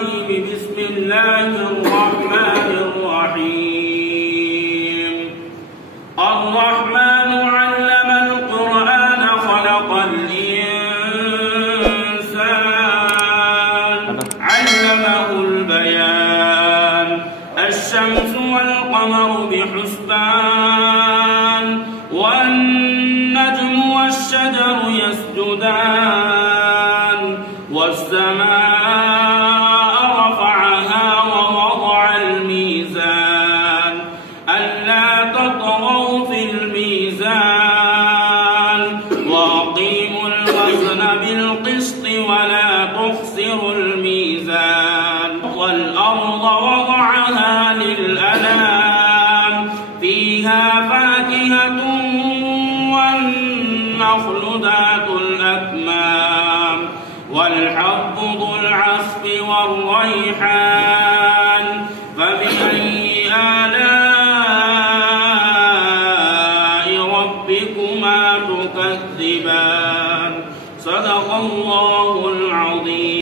الرجيم. بسم الله الرحمن الرحيم. الرحمن علم القرآن خلق الإنسان علمه البيان. الشمس والقمر بحسبان والنجم والشجر يسجدان والسماء رفعها ووضع الميزان ألا تطغوا في الميزان وأقيموا الوزن بالقسط ولا تخسروا الميزان. والأرض وضعها للأنام فيها فاكهة والنخل ذات الأكمام والحب ذو العصف والريحان. فبأي آلاء ربكما تكذبان؟ صدق الله